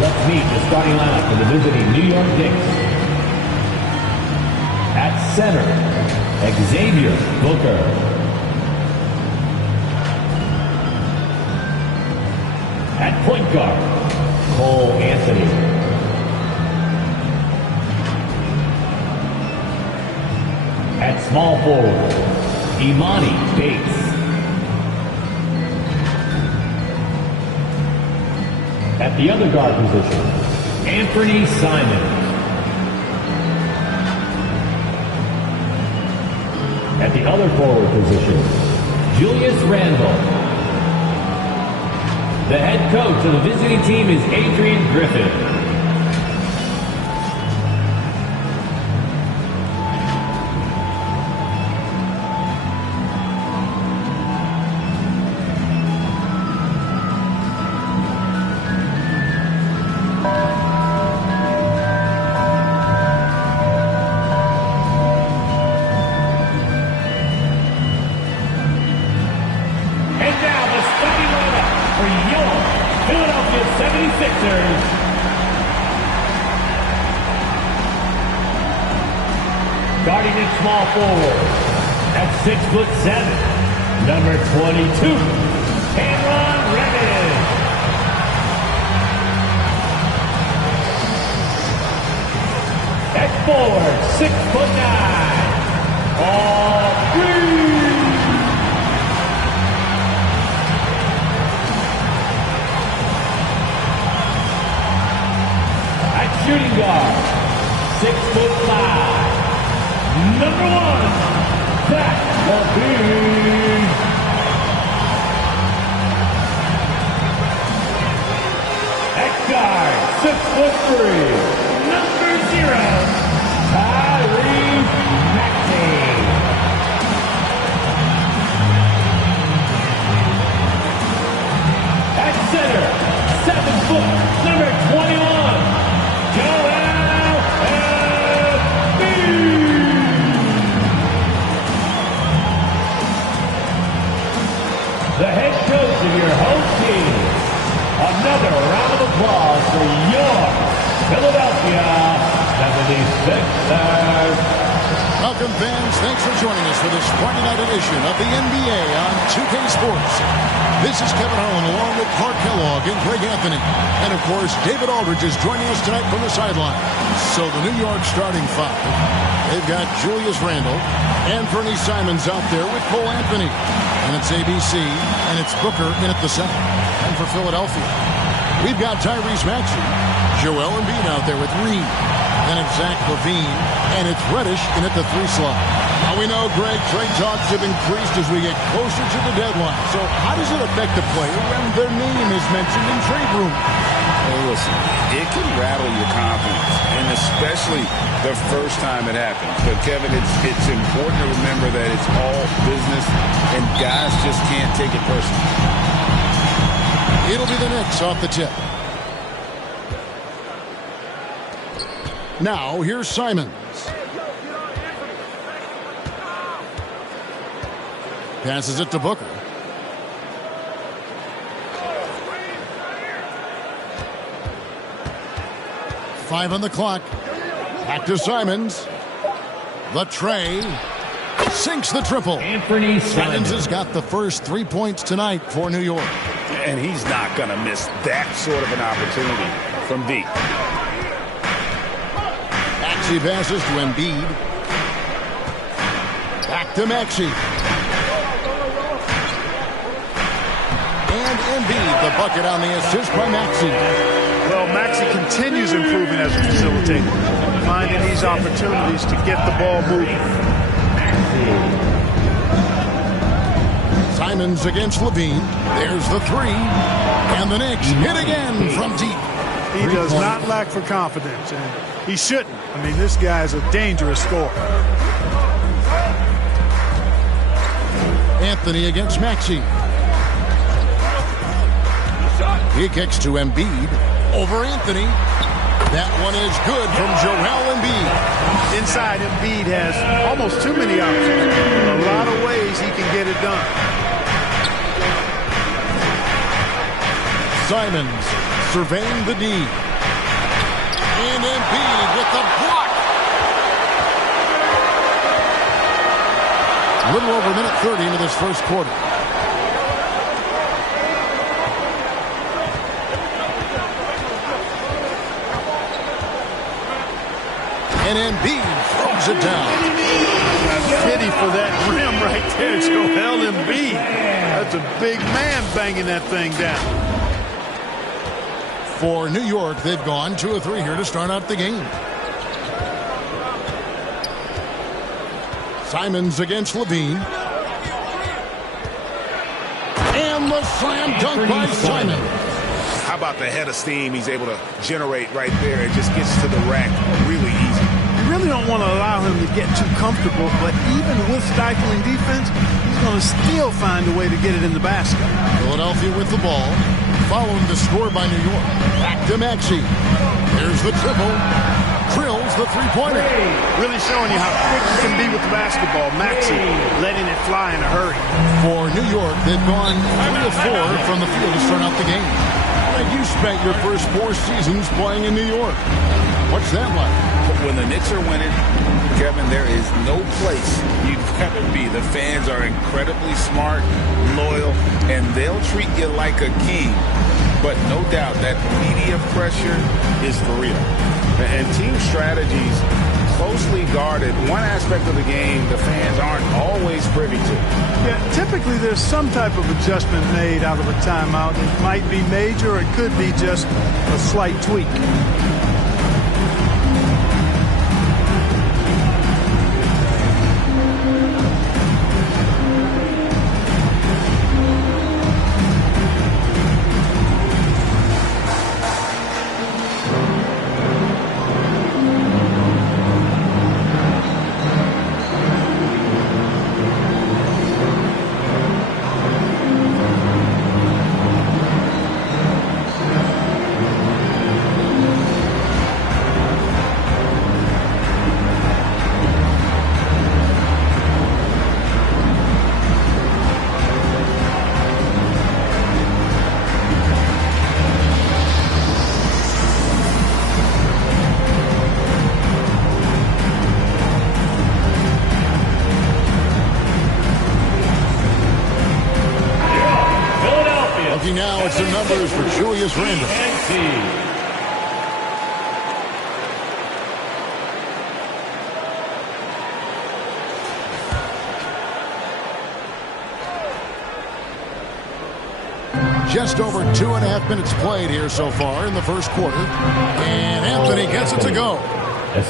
Let's meet the starting lineup for the visiting New York Knicks. At center, Xavier Booker. At point guard, Cole Anthony. At small forward, Imani Bates. At the other guard position, Anthony Simons. At the other forward position, Julius Randle. The head coach of the visiting team is Adrian Griffin. Guarding in small forward, at 6'7", number 22, Cameron Reddish. At forward, 6'9", all three. At shooting guard, 6'5". Number 1, Zach LaVine. At guard, 6'3", number 0, Tyrese Maxey. At center, 7 foot, number 21, Joel Embiid. The head coach of your home team. Another round of applause for your Philadelphia 76ers. Welcome, fans. Thanks for joining us for this Friday night edition of the NBA on 2K Sports. This is Kevin Harlan along with Clark Kellogg and Greg Anthony. And, of course, David Aldridge is joining us tonight from the sideline. So the New York starting five. They've got Julius Randle, Anthony Simons out there with Cole Anthony. And it's ABC, and it's Booker in at the center. And for Philadelphia, we've got Tyrese Maxey, Joel Embiid out there with Reed. Then it's Zach LaVine, and it's Reddish in at the 3 slot. Now we know, Greg, trade talks have increased as we get closer to the deadline. So how does it affect the player when their name is mentioned in trade room? Hey, listen, it can rattle your confidence, and especially the first time it happens. But, Kevin, it's important to remember that it's all business, and guys just can't take it personally. It'll be the Knicks off the tip. Now, here's Simons. Passes it to Booker. Five on the clock. Back to Simons. The tray. Sinks the triple. Anthony Simons has got the first 3 points tonight for New York. And he's not going to miss that sort of an opportunity from deep. Maxey passes to Embiid. Back to Maxey. And Embiid, the bucket on the assist by Maxey. Well, Maxey continues improving as a facilitator, finding these opportunities to get the ball moving. Simons against LaVine. There's the 3. And the Knicks hit again from deep. He does not lack for confidence, and he shouldn't. I mean, this guy is a dangerous scorer. Anthony against Maxey. He kicks to Embiid. Over Anthony. That one is good from Joel Embiid. Inside, Embiid has almost too many options. A lot of ways he can get it done. Simons surveying the D. And Embiid with the block. A little over a minute 30 into this first quarter. And Embiid throws it down. Pity for that rim right there, Joel Embiid. That's a big man banging that thing down. For New York, they've gone 2 of 3 here to start out the game. Simons against Levine. And the slam dunk by Simon. How about the head of steam he's able to generate right there? It just gets to the rack really easy. You really don't want to allow him to get too comfortable, but even with stifling defense, he's going to still find a way to get it in the basket. Philadelphia with the ball, following the score by New York. Back to Maxey. Here's the triple. Drills the three-pointer. Really showing you how quick you can be with the basketball. Maxey letting it fly in a hurry. For New York, they've gone 3 of 4 from the field to start out the game. And you spent your first 4 seasons playing in New York. What's that like? When the Knicks are winning, Kevin, there is no place you'd rather be. The fans are incredibly smart, loyal, and they'll treat you like a king. But no doubt that media pressure is for real. And team strategies closely guarded. One aspect of the game the fans aren't always privy to. Yeah, typically there's some type of adjustment made out of a timeout. It might be major, or it could be just a slight tweak. Now it's the numbers for Julius Randle. Just over 2.5 minutes played here so far in the first quarter. And Anthony gets it to go.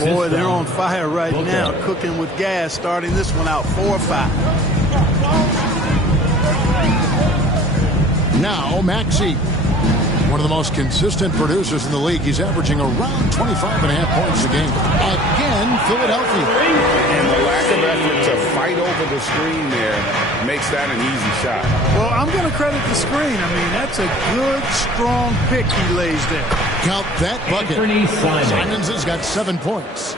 Boy, they're on fire right now, cooking with gas, starting this one out 4-5. Now Maxey, one of the most consistent producers in the league. He's averaging around 25.5 points a game. Again, Philadelphia. And the lack of effort to fight over the screen there makes that an easy shot. Well, I'm going to credit the screen. I mean, that's a good, strong pick he lays there. Count that bucket. Simons has got 7 points.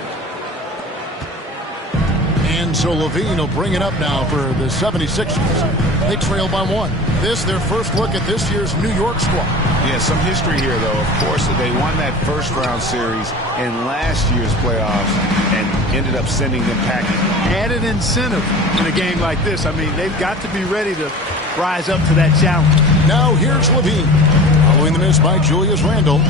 And so Levine will bring it up now for the 76ers. They trail by 1. This, their first look at this year's New York squad. Yeah, some history here, though. Of course, they won that first-round series in last year's playoffs and ended up sending them packing. Added incentive in a game like this. I mean, they've got to be ready to rise up to that challenge. Now here's Levine. Following the miss by Julius Randle.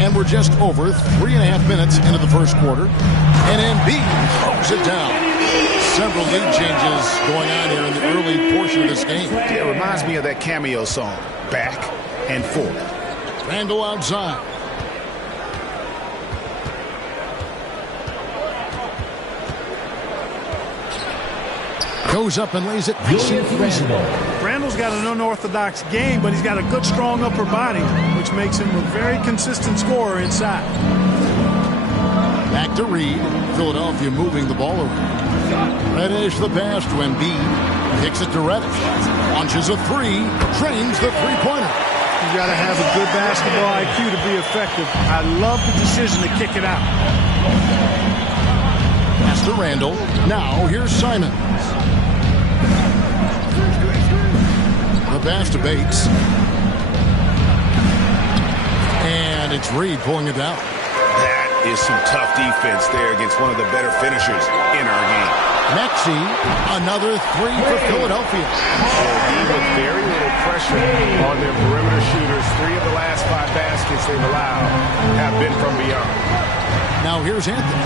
And we're just over 3.5 minutes into the first quarter. And Embiid throws it down. Several lead changes going on here in the early portion of this game. Yeah, it reminds me of that cameo song, Back and Forth. Randle outside. Goes up and lays it nice and easy. Randle's got an unorthodox game, but he's got a good, strong upper body, which makes him a very consistent scorer inside. Back to Reed. Philadelphia moving the ball around. Reddish the pass to Embiid. Kicks it to Reddish. Launches a 3. Trains the three-pointer. You got to have a good basketball IQ to be effective. I love the decision to kick it out. Pass to Randle. Now here's Simons. The pass to Bates. And it's Reed pulling it down. That is some tough defense there against one of the better finishers in our game. Maxey, another three for Philadelphia. With very little pressure on their perimeter shooters, 3 of the last 5 baskets they've allowed have been from beyond. Now here's Anthony.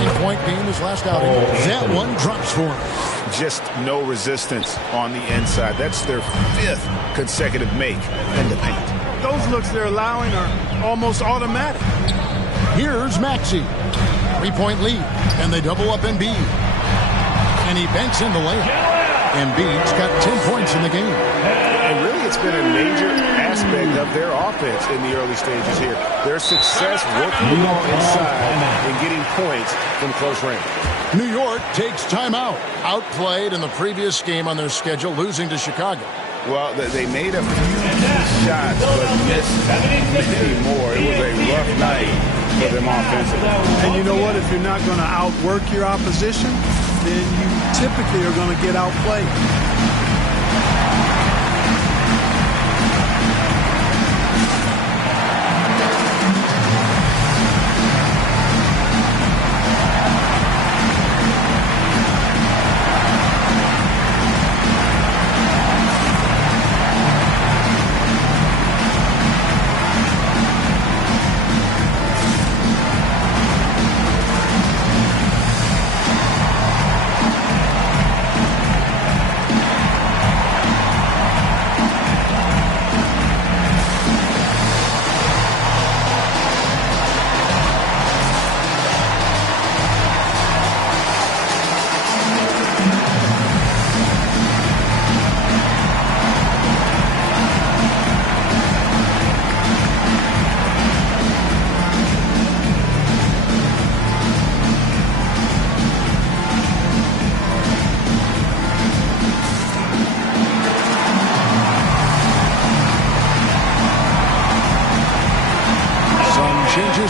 9-point game his last outing. That one drops for him. Just no resistance on the inside. That's their 5th consecutive make in the paint. Those looks they're allowing are almost automatic. Here's Maxey. 3-point lead. And they double up Embiid. And he banks in the layup. Embiid's got 10 points in the game. And really, it's been a major aspect of their offense in the early stages here. Their success working the ball inside and getting points from close range. New York takes timeout. Outplayed in the previous game on their schedule, losing to Chicago. Well, they made a few shots, but missed many more. It was a rough night for them offensively. And you know what? If you're not going to outwork your opposition, then you typically are going to get outplayed.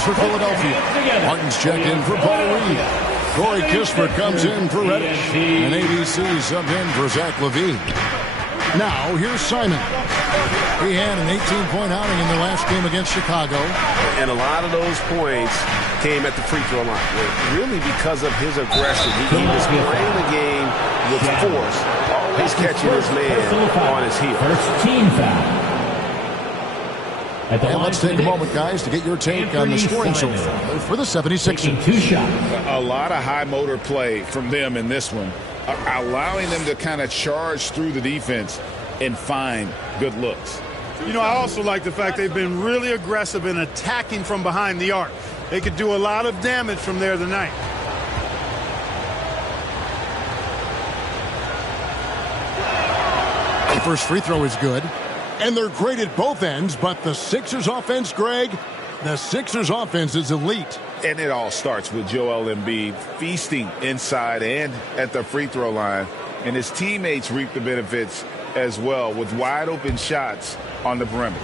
For Philadelphia. Martin's checked in for Paul Reed. Corey Kispert comes in for Reddish. And ABC subbed in for Zach LaVine. Now, here's Simon. He had an 18-point outing in the last game against Chicago. And a lot of those points came at the free throw line. Really because of his aggression. He was playing the game with force. Always catching his man on his heel. First team foul. And let's take a moment, guys, to get your take on the scoring so far for the 76ers. 2 shots. A lot of high motor play from them in this one, allowing them to kind of charge through the defense and find good looks. You know, I also like the fact they've been really aggressive in attacking from behind the arc. They could do a lot of damage from there tonight. The first free throw is good. And they're great at both ends, but the Sixers offense, Greg, the Sixers offense is elite. And it all starts with Joel Embiid feasting inside and at the free throw line. And his teammates reap the benefits as well with wide open shots on the perimeter.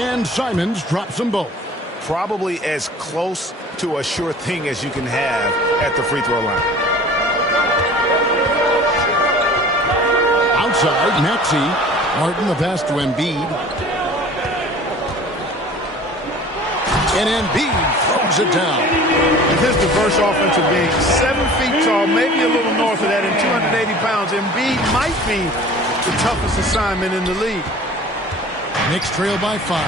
And Simons drops them both. Probably as close to a sure thing as you can have at the free throw line. Outside, Maxey. Martin the pass to Embiid. And Embiid throws it down. With his diverse offensive game, 7 feet tall, maybe a little north of that, and 280 pounds, Embiid might be the toughest assignment in the league. Knicks trail by 5.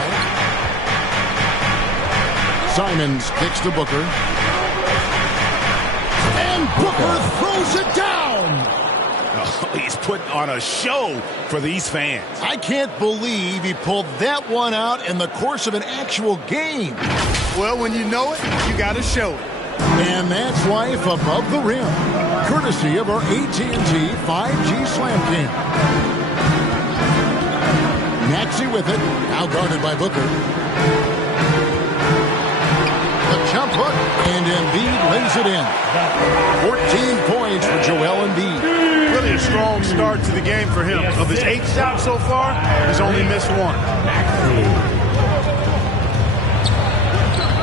Simons kicks to Booker. And Booker throws it down. Oh, he's putting on a show for these fans. I can't believe he pulled that one out in the course of an actual game. Well, when you know it, you got to show it. And that's life above the rim, courtesy of our AT&T 5G Slam Cam. Maxey with it, now guarded by Booker. The jump hook, and Embiid lays it in. 14 points for Joel Embiid. Really a strong start to the game for him. Of his 8 shots so far, he's only missed 1.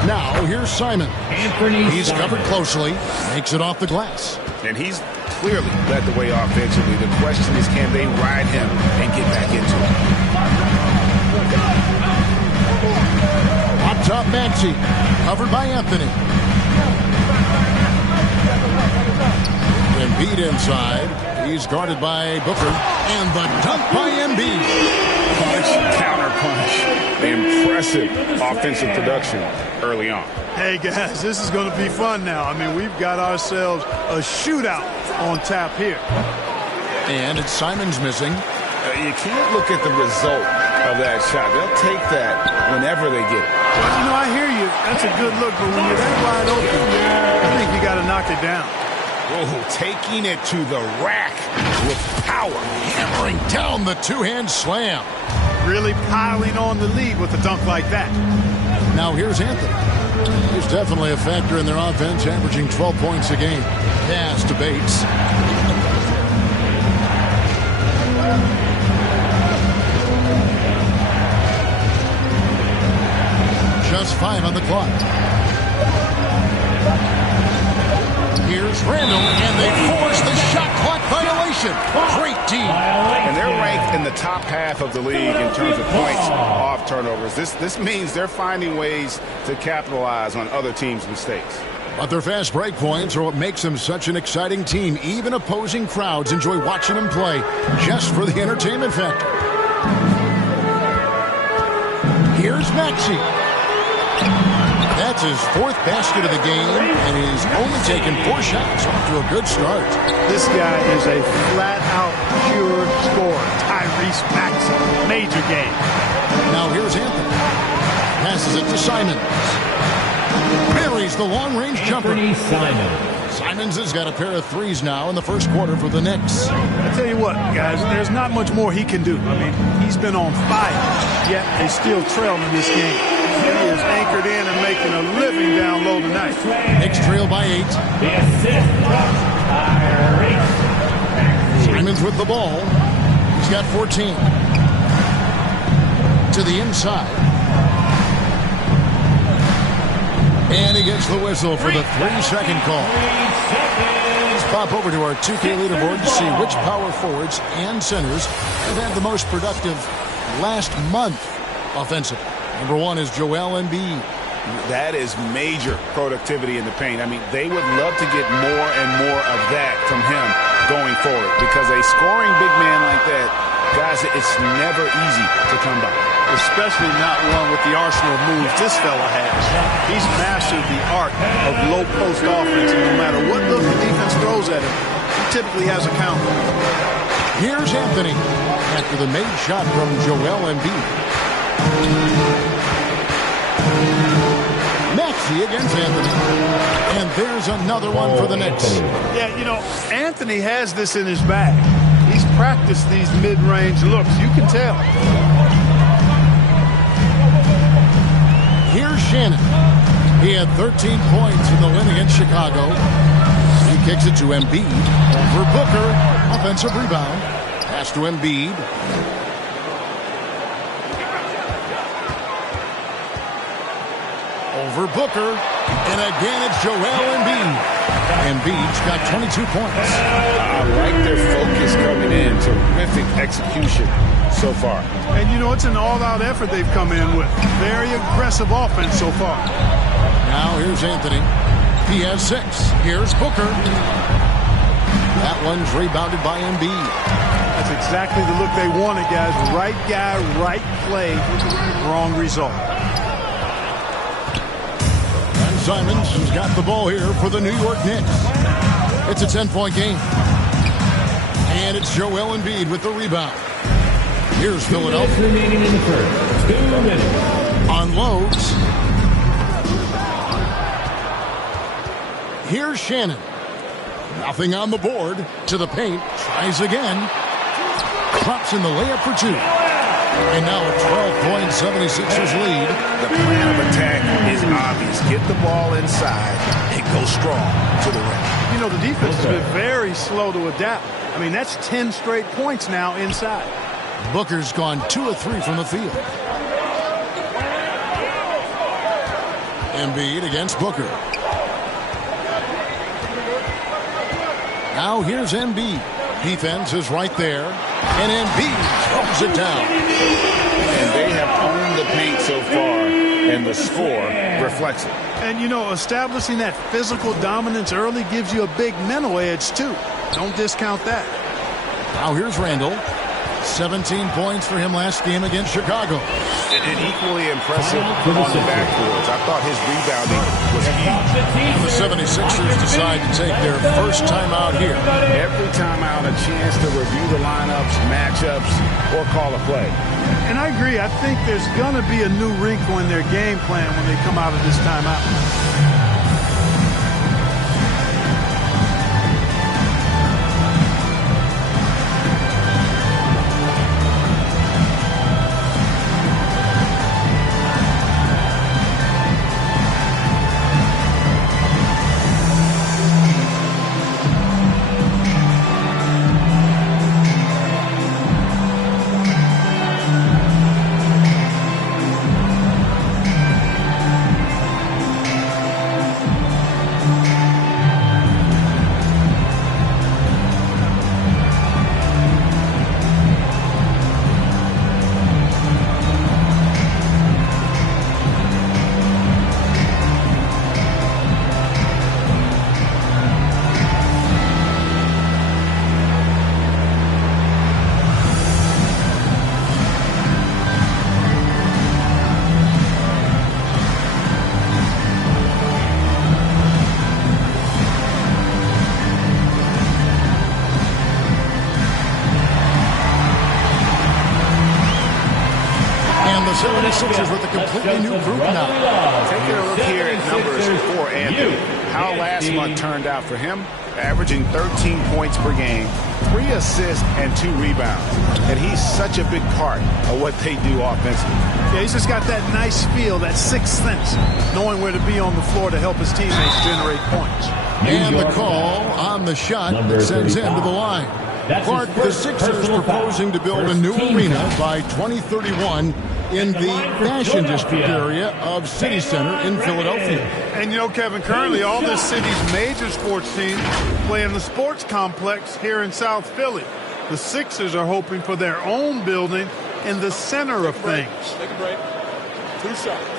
Now here's Simon. He's covered closely. Makes it off the glass. And he's clearly led the way offensively. The question is, can they ride him and get back into it? Up top, Maxey. Covered by Anthony. Embiid inside. He's guarded by Booker. And the dunk by Embiid. Punch, counter punch. Impressive offensive production early on. Hey, guys, this is going to be fun now. I mean, we've got ourselves a shootout on tap here. And it's Simon's missing. You can't look at the result of that shot. They'll take that whenever they get it. Well, you know, I hear you. That's a good look, but when you're that wide open, I think you got to knock it down. Oh, taking it to the rack with power. Hammering down the two-hand slam. Really piling on the lead with a dunk like that. Now here's Anthony. He's definitely a factor in their offense, averaging 12 points a game. Pass to Bates. Just 5 on the clock. Here's Randall, and they force the shot clock violation. Great team. And they're ranked in the top half of the league in terms of points off turnovers. This means they're finding ways to capitalize on other teams' mistakes. But their fast break points are what makes them such an exciting team. Even opposing crowds enjoy watching them play just for the entertainment factor. Here's Maxey. That's his 4th basket of the game, and he's only taken 4 shots off to a good start. This guy is a flat-out pure scorer. Tyrese Maxey. Major game. Now here's Anthony. Passes it to Simons. Buries the long-range jumper. Simons has got a pair of threes now in the first quarter for the Knicks. I tell you what, guys, there's not much more he can do. I mean, he's been on fire, yet they still trail in this game. He is anchored in and making a living down low tonight. Knicks trail by 8. The assist from Tyrese. Simons with the ball. He's got 14. To the inside. And he gets the whistle for the 3-second call. Let's pop over to our 2K leaderboard to see which power forwards and centers have had the most productive last month offensively. Number 1 is Joel Embiid. That is major productivity in the paint. I mean, they would love to get more and more of that from him going forward, because a scoring big man like that, guys, it's never easy to come by. Especially not one with the arsenal of moves this fella has. He's mastered the art of low post offense, and no matter what look the defense throws at him, he typically has a counter. Here's Anthony after the made shot from Joel Embiid. Maxey against Anthony. And there's another one for the Knicks. Yeah, you know, Anthony has this in his bag. He's practiced these mid-range looks. You can tell. Here's Shannon. He had 13 points in the win against Chicago. He kicks it to Embiid. For Booker, offensive rebound. Pass to Embiid. Over Booker. And again, it's Joel Embiid. Embiid's got 22 points. I like their focus coming in. Terrific execution so far. And, you know, it's an all-out effort they've come in with. Very aggressive offense so far. Now here's Anthony. He has 6. Here's Booker. That one's rebounded by Embiid. That's exactly the look they wanted, guys. Right guy, right play, wrong result. And Simons has got the ball here for the New York Knicks. It's a 10-point game. And it's Joel Embiid with the rebound. Here's Philadelphia. Remaining in the first. 2 minutes. Unloads. Here's Shannon. Nothing on the board. To the paint. Tries again. Drops in the layup for 2. And now a 12-point 76ers lead. The plan of attack is obvious. Get the ball inside and go strong to the rim. You know, the defense has been very slow to adapt. I mean, that's 10 straight points now inside. Booker's gone 2 of 3 from the field. Embiid against Booker. Now here's Embiid. Defense is right there. And Embiid throws it down. And they have owned the paint so far, and the score reflects it. And, you know, establishing that physical dominance early gives you a big mental edge, too. Don't discount that. Now here's Randall. 17 points for him last game against Chicago. And equally impressive on the backboards. I thought his rebounding was huge. The 76ers decide to take their first time out here. Every time out, a chance to review the lineups, matchups, or call a play. And I agree. I think there's going to be a new wrinkle in their game plan when they come out of this timeout. The 76ers with a completely new group now. Taking a look here at numbers for Anthony. How last month turned out for him, averaging 13 points per game, 3 assists, and 2 rebounds. And he's such a big part of what they do offensively. Yeah, he's just got that nice feel, that sixth sense, knowing where to be on the floor to help his teammates generate points. And the call on the shot that sends him to the line. Clark, the Sixers proposing to build a new arena by 2031 in the Fashion District area of City Center in Philadelphia. And you know, Kevin, currently all this city's major sports teams play in the sports complex here in South Philly. The Sixers are hoping for their own building in the center of things. Take a break. 2 shots.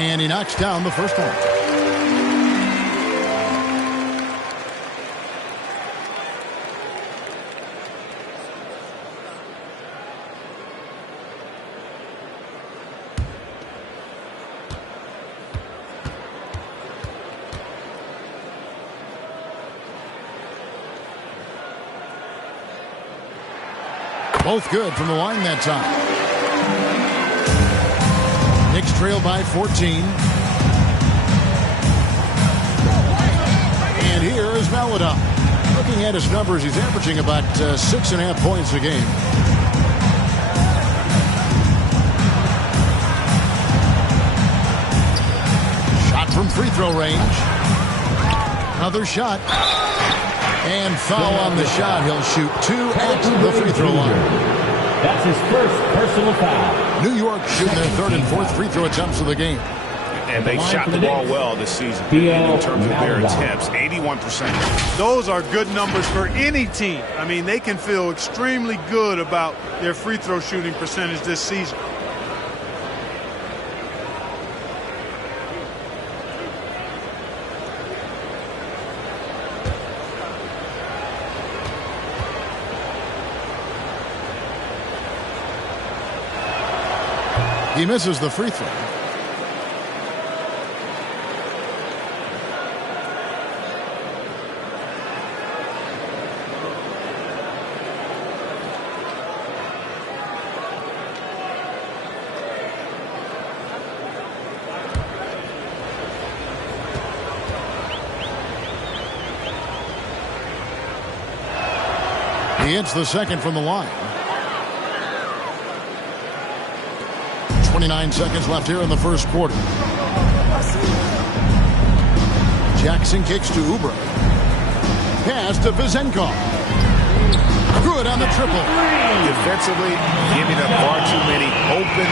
And he knocks down the first one. Both good from the line that time. Knicks trail by 14. And here is Maladon. Looking at his numbers, he's averaging about 6.5 points a game. Shot from free throw range. Another shot. And foul on the shot. He'll shoot 2 at the free throw line. That's his first personal foul. New York shooting their 3rd and 4th free throw attempts of the game. And they've shot the ball well this season in terms of their attempts, 81%. Those are good numbers for any team. I mean, they can feel extremely good about their free throw shooting percentage this season. He misses the free throw. He hits the second from the line. 29 seconds left here in the first quarter. Jackson kicks to Oubre. Pass to Vizenkov. Good on the triple. Defensively, giving up far too many open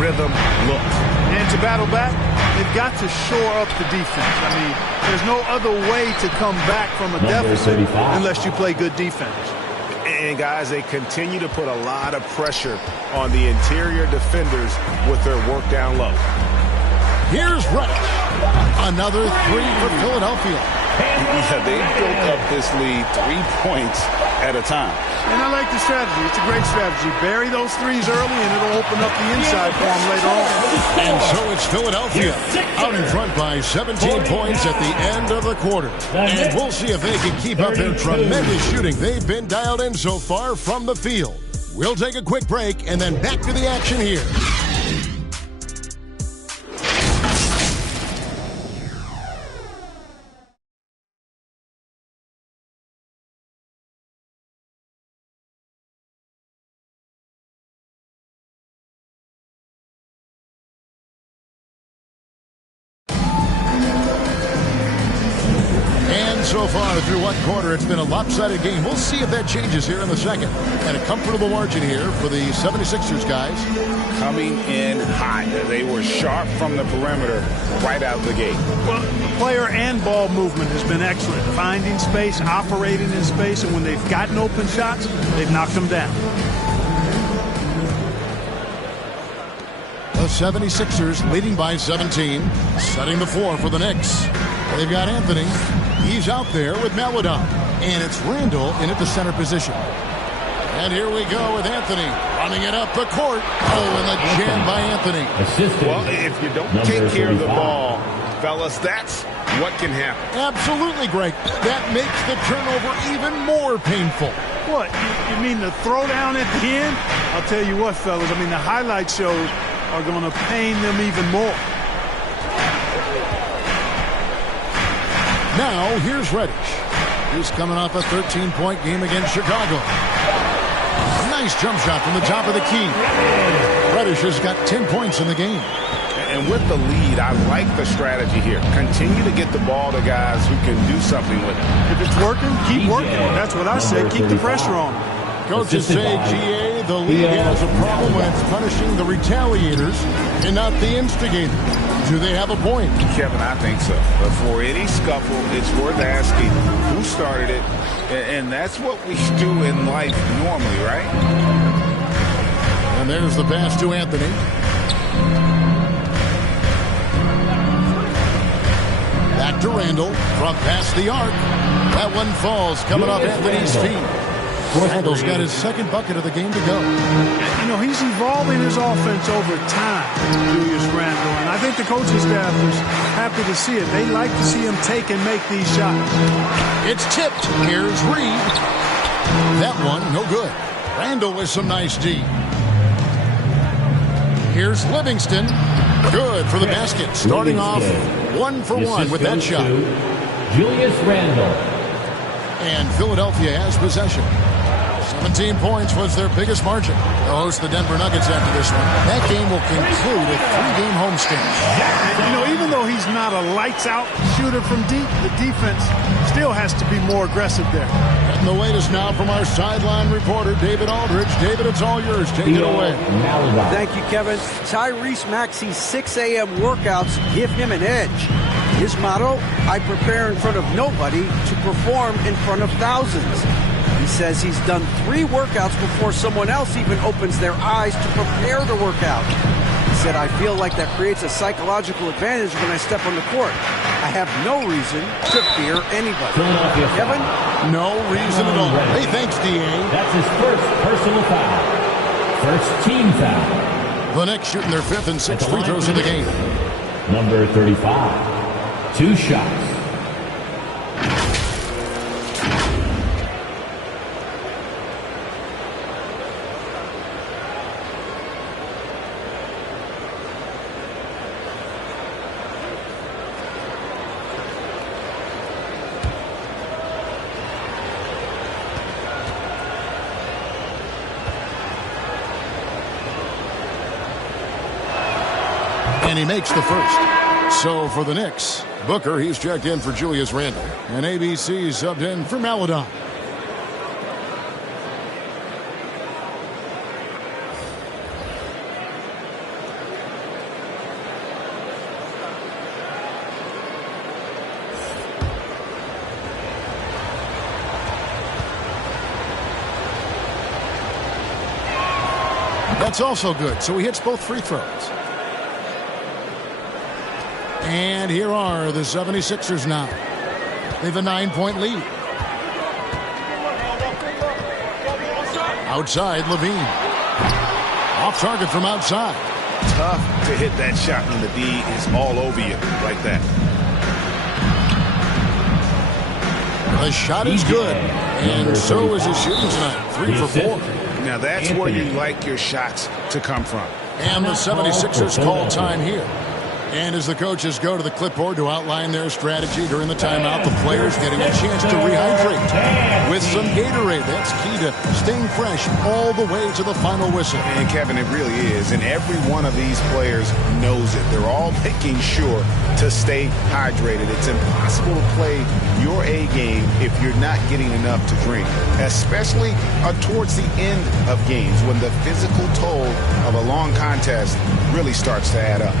rhythm looks. And to battle back, they've got to shore up the defense. I mean, there's no other way to come back from a deficit unless you play good defense. And, guys, they continue to put a lot of pressure on the interior defenders with their work down low. Here's Reddish. Another three for Philadelphia. Yeah, they built up this lead 3 points at a time. And I like the strategy. It's a great strategy. Bury those threes early, and it'll open up the inside for them later on. And so it's Philadelphia out in front by 17 points at the end of the quarter. And we'll see if they can keep up their tremendous shooting they've been dialed in so far from the field. We'll take a quick break and then back to the action here. So far through one quarter, it's been a lopsided game. We'll see if that changes here in the second. And a comfortable margin here for the 76ers guys. Coming in hot. They were sharp from the perimeter right out the gate. Well, the player and ball movement has been excellent. Finding space, operating in space, and when they've gotten open shots, they've knocked them down. The 76ers leading by 17, setting the floor for the Knicks. They've got Anthony. He's out there with Maladon. And it's Randall in at the center position. And here we go with Anthony running it up the court. Oh, and the jam by Anthony. Well, if you don't take care of the ball, fellas, that's what can happen. Absolutely, Greg. That makes the turnover even more painful. What? You mean the throwdown at the end? I'll tell you what, fellas. I mean, the highlight shows are going to pain them even more. Now, here's Reddish. He's coming off a 13-point game against Chicago. Nice jump shot from the top of the key. Reddish has got 10 points in the game. And with the lead, I like the strategy here. Continue to get the ball to guys who can do something with it. If it's working, keep working. That's what I say. Keep the pressure on. Coaches say, GA, the league has a problem when it's punishing the retaliators and not the instigators. Do they have a point? Kevin, I think so. But for any scuffle, it's worth asking who started it. And that's what we do in life normally, right? And there's the pass to Anthony. Back to Randall from past the arc. That one falls coming off Anthony's feet. Randall's got his second bucket of the game to go. You know, he's evolving his offense over time, Julius Randall. And I think the coaching staff is happy to see it. They like to see him take and make these shots. It's tipped. Here's Reed. That one, no good. Randall with some nice D. Here's Livingston. Good for the basket. Starting off 1 for 1 with that shot. Julius Randall. And Philadelphia has possession. 17 points was their biggest margin. They'll host the Denver Nuggets after this one. That game will conclude a 3-game homestand. You know, even though he's not a lights-out shooter from deep, the defense still has to be more aggressive there. Getting the latest now from our sideline reporter, David Aldridge. David, it's all yours. Take it away. Thank you, Kevin. Tyrese Maxey's 6 a.m. workouts give him an edge. His motto, I prepare in front of nobody to perform in front of thousands. He says he's done 3 workouts before someone else even opens their eyes to prepare the workout. He said, I feel like that creates a psychological advantage when I step on the court. I have no reason to fear anybody. Kevin? No reason at all. Hey, thanks, D.A. That's his first personal foul. First team foul. The Knicks shooting their 5th and 6th free throws in the game. Number 35. 2 shots. And he makes the first. So for the Knicks, Booker, he's checked in for Julius Randle. And ABC subbed in for Maladon. That's also good, so he hits both free throws. And here are the 76ers now. They have a 9-point lead. Outside, Levine. Off target from outside. Tough to hit that shot when the D is all over you like that. The shot is good, and so is his shooting tonight. 3 for 4. Now that's where you like your shots to come from. And the 76ers call time here. And as the coaches go to the clipboard to outline their strategy during the timeout, the players getting a chance to rehydrate with some Gatorade. That's key to staying fresh all the way to the final whistle. And Kevin, it really is. And every one of these players knows it. They're all making sure to stay hydrated. It's impossible to play your A game if you're not getting enough to drink, especially towards the end of games when the physical toll of a long contest really starts to add up.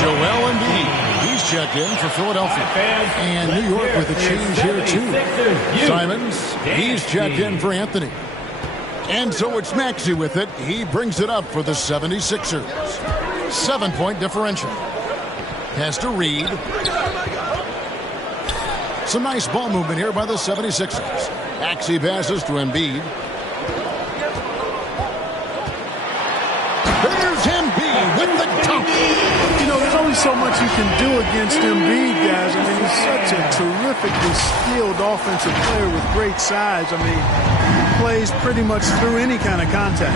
Joel Embiid, he's checked in for Philadelphia. And New York with a change here too. Simons, he's checked in for Anthony. And so it's Maxey with it. He brings it up for the 76ers. 7-point differential. Has to Reed. Some nice ball movement here by the 76ers. Maxey passes to Embiid. There's Embiid with the dunk. You know, there's only so much you can do against Embiid, guys. I mean, he's such a terrifically skilled offensive player with great size. I mean, he plays pretty much through any kind of contact.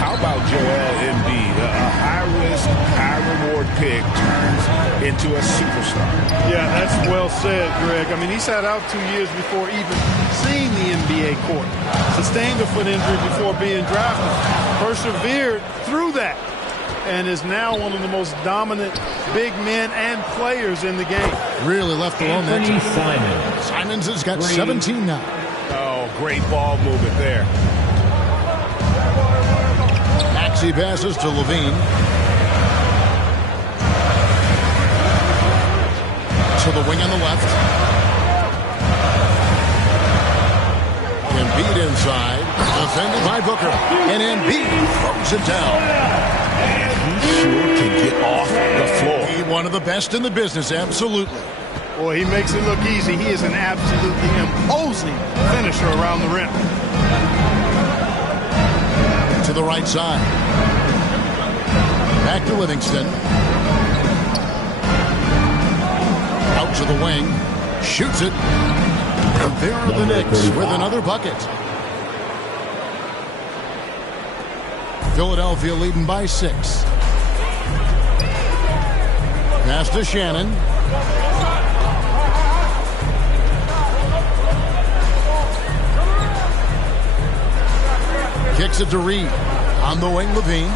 How about Joel Embiid? A high-risk, high-reward pick turns into a superstar. Yeah, that's well said, Greg. I mean, he sat out 2 years before even seeing the NBA court. Sustained a foot injury before being drafted. Persevered through that. And is now one of the most dominant big men and players in the game. Really left alone that time. Simons has got 17 now. Oh, great ball movement there. Maxey passes to Levine. To the wing on the left. Embiid inside. Defended by Booker. And Embiid throws it down. He sure can get off the floor. He one of the best in the business, absolutely. Boy, he makes it look easy. He is an absolutely imposing finisher around the rim. To the right side. Back to Livingston. Out to the wing. Shoots it. And there are the Knicks with another bucket. Philadelphia leading by 6. Pass to Shannon. Kicks it to Reed. On the wing, Levine.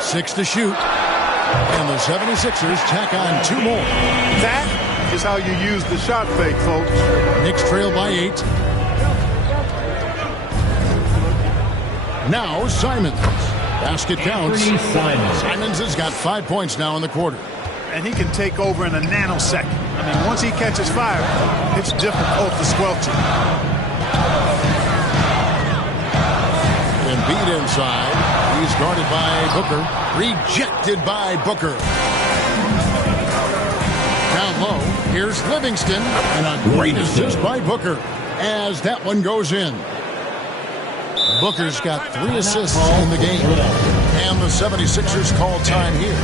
6 to shoot. And the 76ers tack on 2 more. That is how you use the shot fake, folks. Knicks trail by 8. Now Simons. Basket counts. Simons has got 5 points now in the quarter. And he can take over in a nanosecond. I mean, once he catches fire, it's difficult to squelch it. Embiid inside. He's guarded by Booker. Rejected by Booker. Down low, here's Livingston. And a great assist by Booker as that one goes in. Booker's got 3 assists in the game. And the 76ers call time here.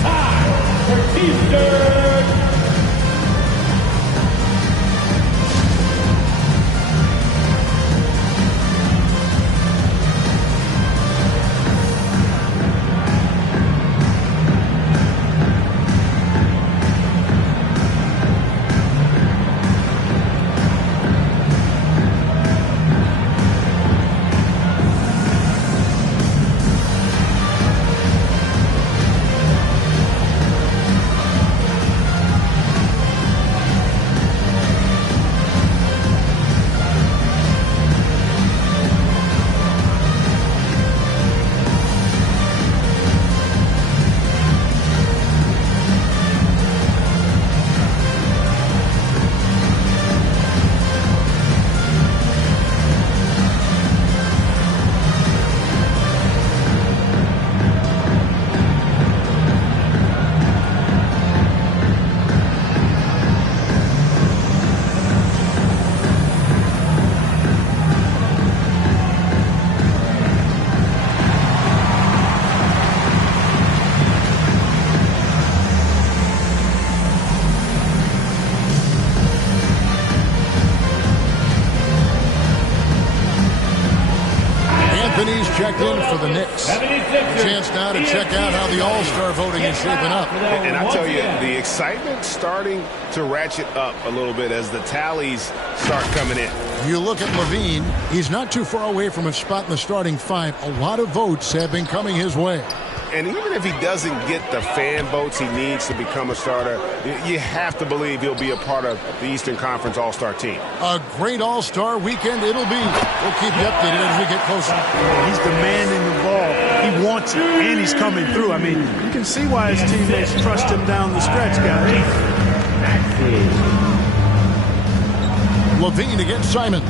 Anthony's checked in for the Knicks. Chance now to check out how the All-Star voting is shaping up. And I tell you, the excitement's starting to ratchet up a little bit as the tallies start coming in. You look at Levine, he's not too far away from a spot in the starting 5. A lot of votes have been coming his way. And even if he doesn't get the fan votes he needs to become a starter, you have to believe he'll be a part of the Eastern Conference All-Star team. A great All-Star weekend it'll be. We'll keep you updated as we get closer. He's demanding the ball. He wants it, and he's coming through. I mean, you can see why his teammates trust him down the stretch, guys. Levine against Simon.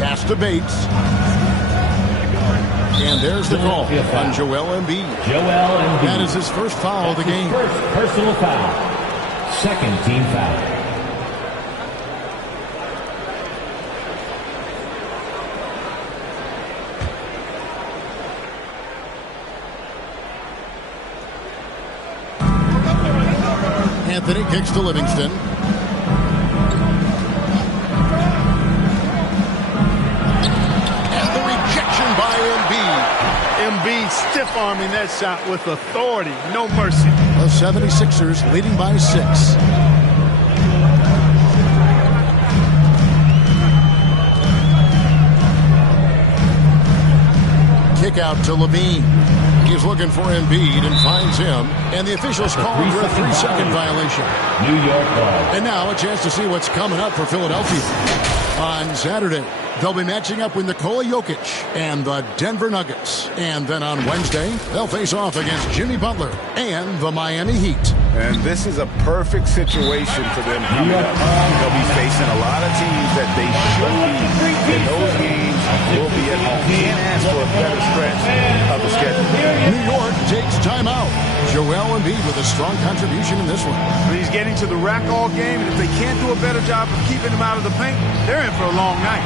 Pass to Bates. And there's the call on Joel Embiid. That is his first foul of the game. First personal foul. Second team foul. Anthony kicks to Livingston. By Embiid stiff-arming that shot with authority. No mercy. The 76ers leading by 6. Kick out to Levine. He's looking for Embiid and finds him. And the officials call for a 3-second violation. New York ball. And now a chance to see what's coming up for Philadelphia. On Saturday, they'll be matching up with Nikola Jokic and the Denver Nuggets. And then on Wednesday, they'll face off against Jimmy Butler and the Miami Heat. And this is a perfect situation for them coming up. They'll be facing a lot of teams that they should beat. And those games will be at home. Can't ask for a better stretch of the schedule. New York takes time out. Joel Embiid with a strong contribution in this one. He's getting to the rack all game, and if they can't do a better job of keeping him out of the paint, they're in for a long night.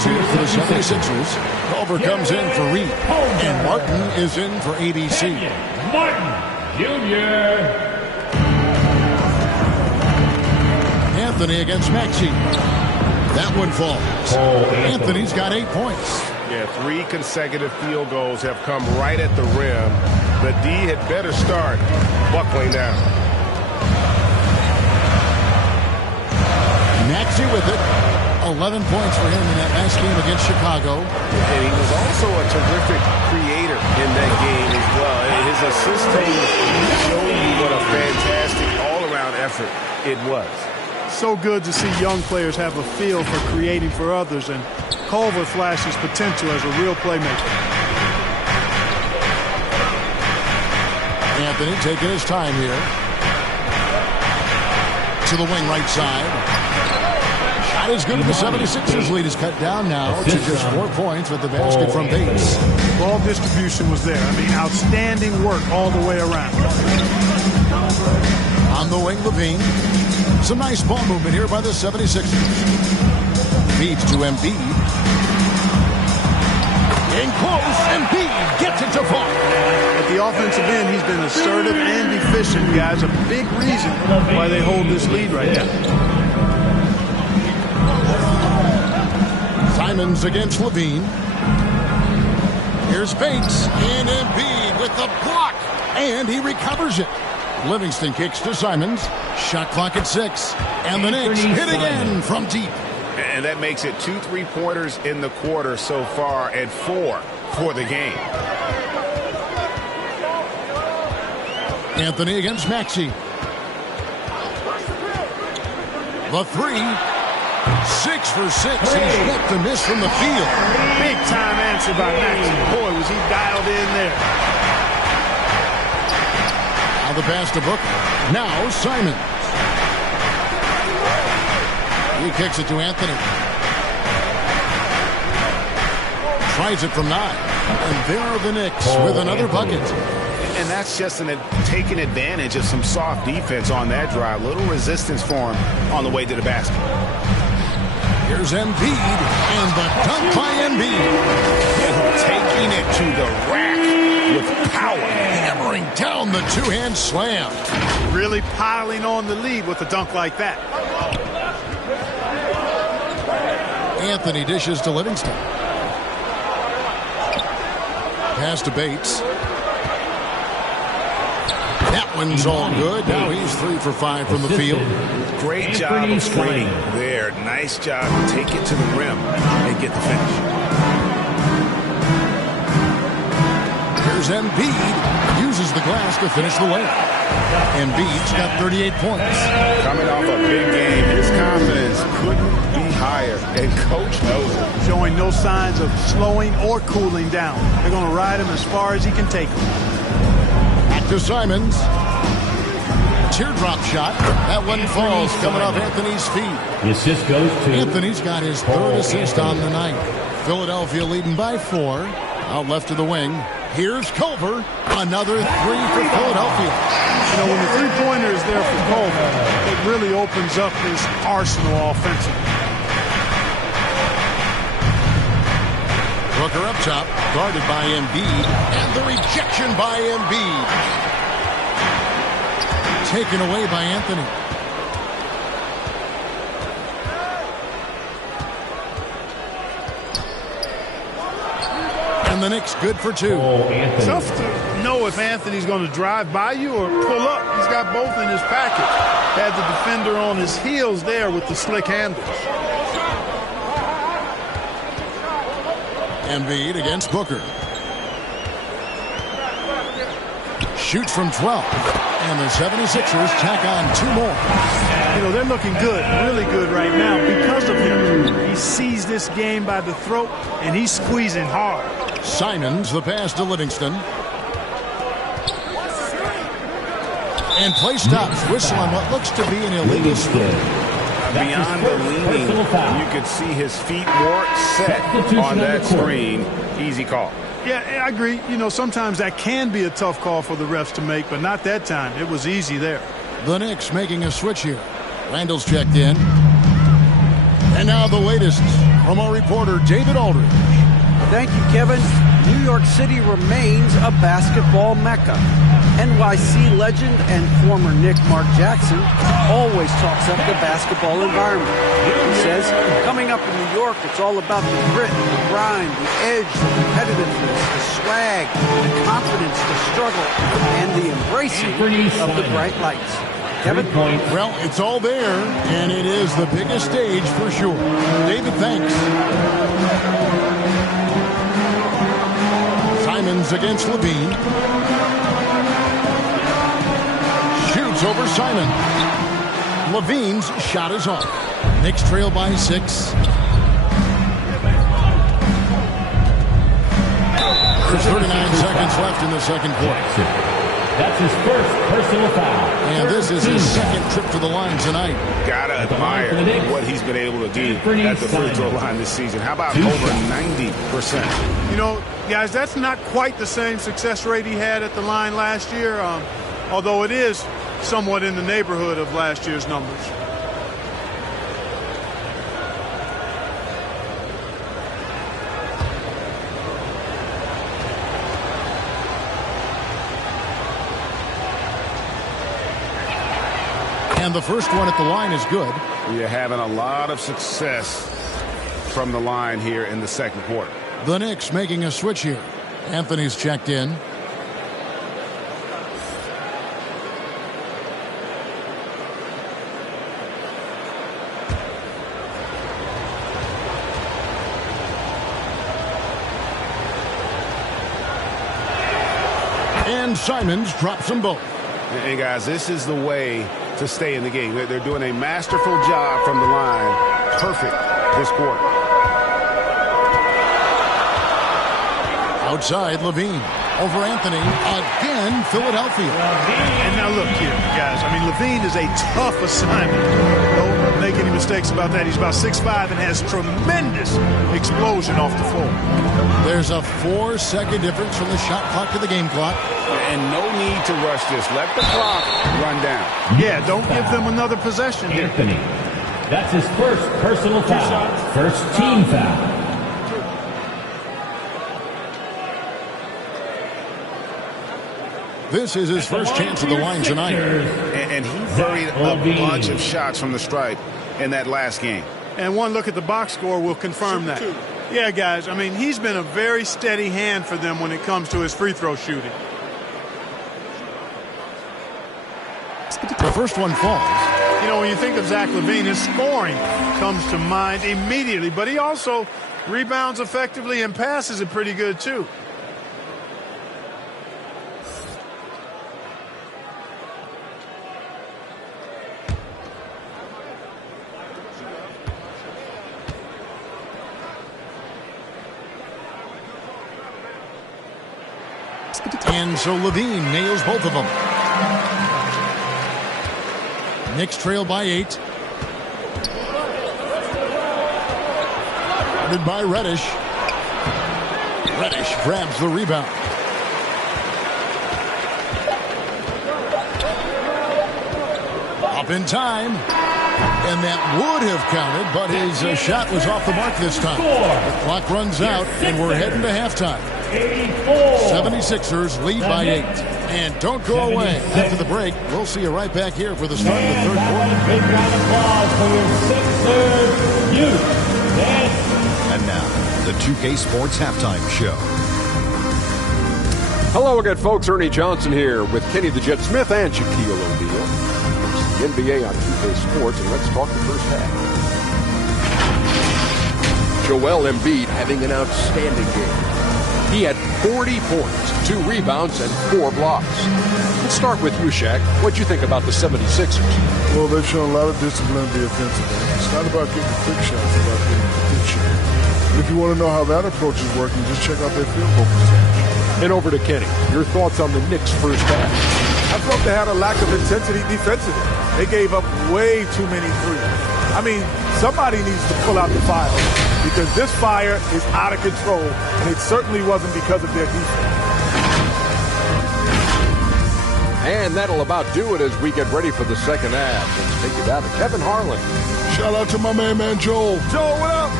is in for the 76ers. Culver comes in for Reed. And Martin is in for ABC. Martin Jr. Anthony against Maxey. That one falls. Anthony's got 8 points. Yeah, 3 consecutive field goals have come right at the rim. The D had better start buckling down. Maxey with it. 11 points for him in that last game against Chicago. And he was also a terrific creator in that game as well. And his assist total showed you what a fantastic all-around effort it was. So good to see young players have a feel for creating for others, and Culver flashes potential as a real playmaker. Anthony taking his time here. To the wing right side. Shot is good. The 76ers lead is cut down now to just 4 points with the basket from Bates. Ball distribution was there. I mean, outstanding work all the way around. On the wing, Levine. Some nice ball movement here by the 76ers. Feeds to Embiid. In close, Embiid gets it to fall. At the offensive end, he's been assertive and efficient, guys. A big reason why they hold this lead right now. Simons against Levine. Here's Bates. And Embiid with the block. And he recovers it. Livingston kicks to Simons. Shot clock at 6. And the Knicks hit again from deep. And that makes it 2 3-pointers in the quarter so far and 4 for the game. Anthony against Maxey. The 3. 6 for 6. He's yet to miss from the field. Big time answer by Maxey. Boy, was he dialed in there. Now the pass to Booker. Now Simons. He kicks it to Anthony. Tries it from 9. And there are the Knicks with another bucket. And that's just taking advantage of some soft defense on that drive. Little resistance for him on the way to the basket. Here's Embiid. And the dunk by Embiid. Taking it to the rack with power. Hammering down the two-hand slam. Really piling on the lead with a dunk like that. Anthony dishes to Livingston. Pass to Bates. That one's all good. Now he's 3 for 5 from the field. Great job of screening there. Nice job to take it to the rim and get the finish. Here's Embiid. Uses the glass to finish the layup. Embiid's got 38 points. Coming off a big game, his confidence couldn't be higher, and coach knows it. Showing no signs of slowing or cooling down. They're going to ride him as far as he can take him. Back to Simons. Teardrop shot. That one falls coming off Anthony's feet. The assist goes to Anthony's got his 3rd assist on the night. Philadelphia leading by 4. Out left to the wing. Here's Culver. Another 3 for Philadelphia. You know, when the three-pointer is there for Culver, it really opens up his arsenal offensively. Booker up top, guarded by Embiid, and the rejection by Embiid. Taken away by Anthony. And the Knicks good for 2. Tough to know if Anthony's going to drive by you or pull up. He's got both in his package. Had the defender on his heels there with the slick handles. Embiid against Booker. Shoots from 12. And the 76ers tack on 2 more. You know, they're looking good, really good right now because of him. He sees this game by the throat, and he's squeezing hard. Simons, the pass to Livingston. And play stops. Whistle on what looks to be an illegal swing. Beyond the leaning, you could see his feet weren't set on that screen. Easy call. Yeah, I agree. You know, sometimes that can be a tough call for the refs to make, but not that time. It was easy there. The Knicks making a switch here. Randall's checked in. And now the latest from our reporter, David Aldridge. Thank you, Kevin. New York City remains a basketball mecca. NYC legend and former Knick Mark Jackson always talks up the basketball environment. He says, coming up in New York, it's all about the grit, the grind, the edge, the competitiveness, the swag, the confidence, the struggle, and the embracing of the bright lights. Kevin? Well, it's all there, and it is the biggest stage for sure. David, thanks. Simons against Levine. Shoots over Simon. Levine's shot is off. Knicks trail by 6. There's 39 seconds left in the second quarter. That's his first personal foul. And this is his second trip to the line tonight. Gotta admire what he's been able to do at the free throw line this season. How about over 90%? You know, guys, that's not quite the same success rate he had at the line last year, although it is somewhat in the neighborhood of last year's numbers. And the first one at the line is good. You're having a lot of success from the line here in the second quarter. The Knicks making a switch here. Anthony's checked in. And Simons drops them both. And guys, this is the way to stay in the game. They're doing a masterful job from the line. Perfect this quarter. Outside, Levine. Over Anthony. Again, Philadelphia. And now look here, guys. I mean, Levine is a tough assignment. Don't make any mistakes about that. He's about 6'5" and has tremendous explosion off the floor. There's a 4-second difference from the shot clock to the game clock. And no need to rush this. Let the clock run down. Yeah, don't give them another possession here. Anthony. That's his first personal foul. First team foul. This is his first chance at the line tonight. And he buried a bunch of shots from the stripe in that last game. And one look at the box score will confirm that. Yeah, guys, I mean, he's been a very steady hand for them when it comes to his free throw shooting. The first one falls. You know, when you think of Zach LaVine, his scoring comes to mind immediately, but he also rebounds effectively and passes it pretty good, too. And so Levine nails both of them. Knicks trail by 8. Guarded by Reddish. Reddish grabs the rebound. Up in time. And that would have counted, but his shot was off the mark this time. The clock runs out, and we're heading to halftime. 76ers lead by 8. And don't go away. After the break, we'll see you right back here for the start of the third quarter. Big round of applause for your Sixers youth. And now, the 2K Sports Halftime Show. Hello again, folks. Ernie Johnson here with Kenny the Jet Smith and Shaquille O'Neal. It's the NBA on 2K Sports, and let's talk the first half. Joel Embiid having an outstanding game. He had 40 points, 2 rebounds, and 4 blocks. Let's start with you, Shaq. What'd you think about the 76ers? Well, they've shown a lot of discipline on the offensive end. It's not about getting quick shots, it's about getting good shots. If you want to know how that approach is working, just check out their field goal percentage. And over to Kenny. Your thoughts on the Knicks' first half? I felt they had a lack of intensity defensively. They gave up way too many threes. I mean, somebody needs to pull out the fire because this fire is out of control, and it certainly wasn't because of their defense. And that'll about do it as we get ready for the second half. Let's take it down to Kevin Harlan. Shout out to my man Joel. Joel, what up?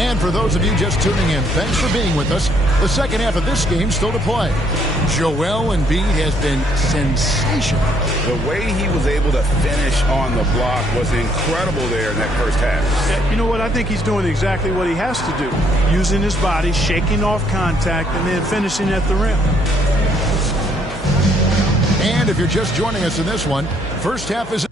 And for those of you just tuning in, thanks for being with us. The second half of this game still to play. Joel Embiid has been sensational. The way he was able to finish on the block was incredible there in that first half. You know what? I think he's doing exactly what he has to do. Using his body, shaking off contact, and then finishing at the rim. And if you're just joining us in this one, first half is...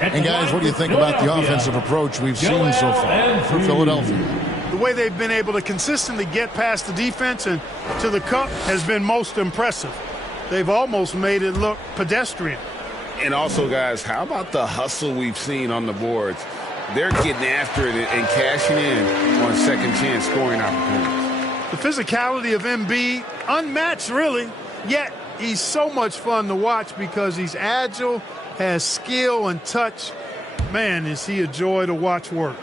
And guys, what do you think about the offensive approach we've seen so far for Philadelphia? The way they've been able to consistently get past the defense and to the cup has been most impressive. They've almost made it look pedestrian. And also, guys, how about the hustle we've seen on the boards? They're getting after it and cashing in on second chance scoring opportunities. The physicality of Embiid, unmatched really, yet he's so much fun to watch because he's agile, has skill and touch. Man, is he a joy to watch work.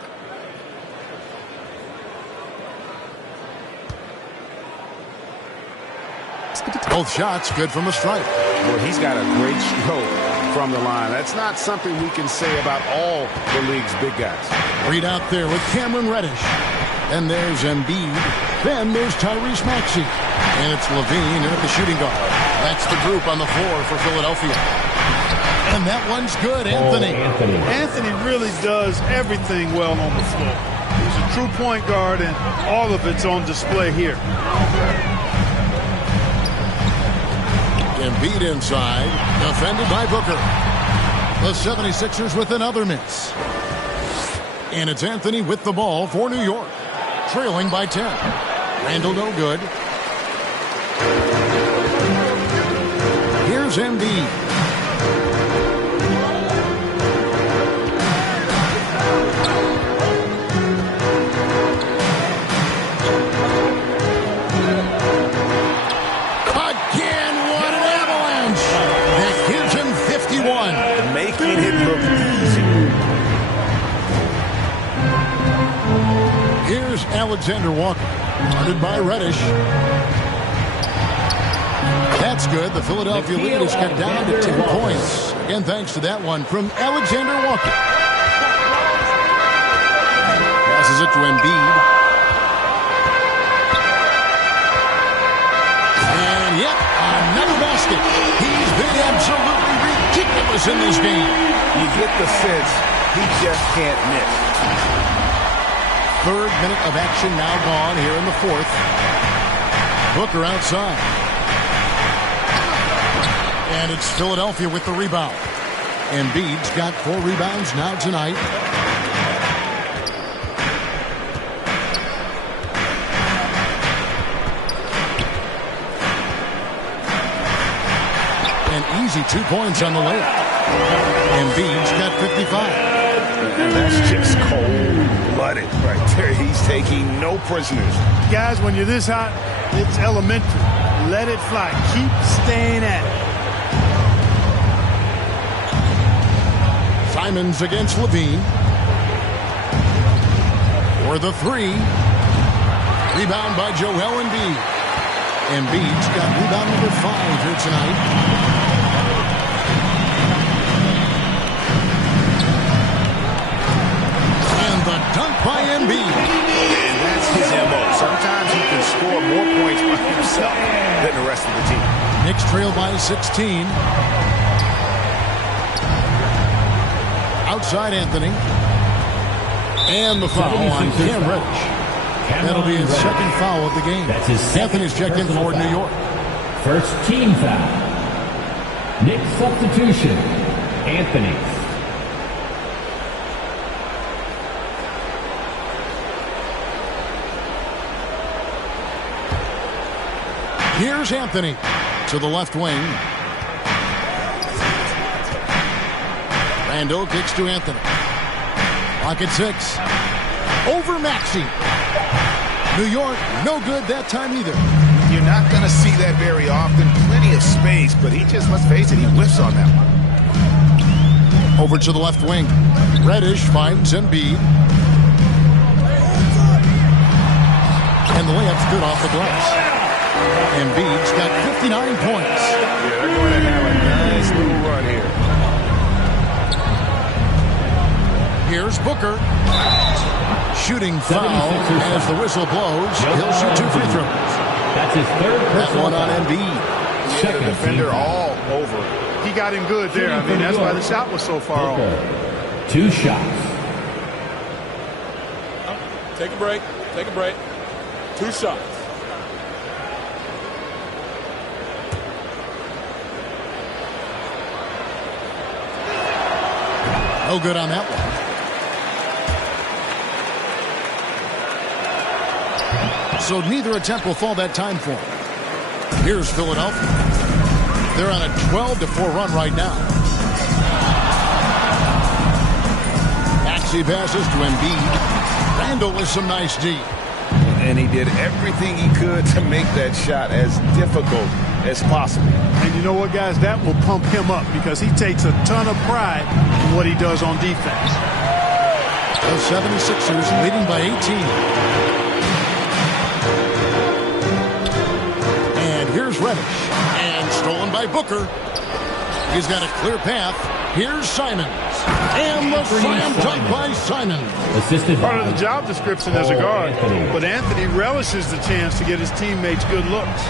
Both shots good from the stripe. Well, he's got a great stroke from the line. That's not something we can say about all the league's big guys. Reed out there with Cameron Reddish. And there's Embiid. Then there's Tyrese Maxey. And it's Levine in at the shooting guard. That's the group on the floor for Philadelphia. And that one's good, Anthony. Anthony really does everything well on the floor. He's a true point guard, and all of it's on display here. Embiid inside, defended by Booker. The 76ers with another miss. And it's Anthony with the ball for New York, trailing by 10. Randall no good. Here's Embiid. Making it look easy. Here's Alexander Walker, guarded by Reddish. That's good. The Philadelphia lead is cut down to 10 points. Again, thanks to that one from Alexander Walker. Passes it to Embiid. And yep, another basket. He's been absolutely ridiculous in this game. You get the sense he just can't miss. Third minute of action now gone here in the fourth. Booker outside. And it's Philadelphia with the rebound. Embiid's got 4 rebounds now tonight. An easy 2 points on the layup. Embiid's got 55. And that's just cold-blooded right there. He's taking no prisoners. Guys, when you're this hot, it's elementary. Let it fly. Keep staying at it. Simons against Levine. For the 3. Rebound by Joel Embiid. Embiid's got rebound number 5 here tonight. Dunk by Embiid. And that's his MO. Sometimes he can score more points by himself than the rest of the team. Knicks trail by 16. Outside Anthony. And the foul on Cam Reddish. That'll be his second foul of the game. That's his Anthony's checked in for New York. First team foul. Knicks substitution. Anthony. Here's Anthony to the left wing. Randall kicks to Anthony. Pocket 6. Over Maxey. New York, no good that time either. You're not going to see that very often. Plenty of space, but he just, let's face it, he whiffs on that one. Over to the left wing. Reddish finds Embiid. And the layup's good off the glass. Embiid's got 59 points. Yeah, they're going to have a nice little run here. Here's Booker. Shooting foul as the whistle blows. He'll shoot 2 free throws. That's his third That one on Embiid. The defender all over. He got him good there. I mean, that's why the shot was so far off. 2 shots. Take a break. Take a break. 2 shots. No good on that one. So neither attempt will fall that time for him. Here's Philadelphia. They're on a 12-4 run right now. Maxey passes to Embiid. Randall with some nice D. And he did everything he could to make that shot as difficult as possible. And you know what, guys? That will pump him up because he takes a ton of pride in what he does on defense. The 76ers leading by 18. And here's Reddish. And stolen by Booker. He's got a clear path. Here's Simons. And the slam dunk by Simons. Assisted part of the job description as a guard. But Anthony relishes the chance to get his teammates good looks.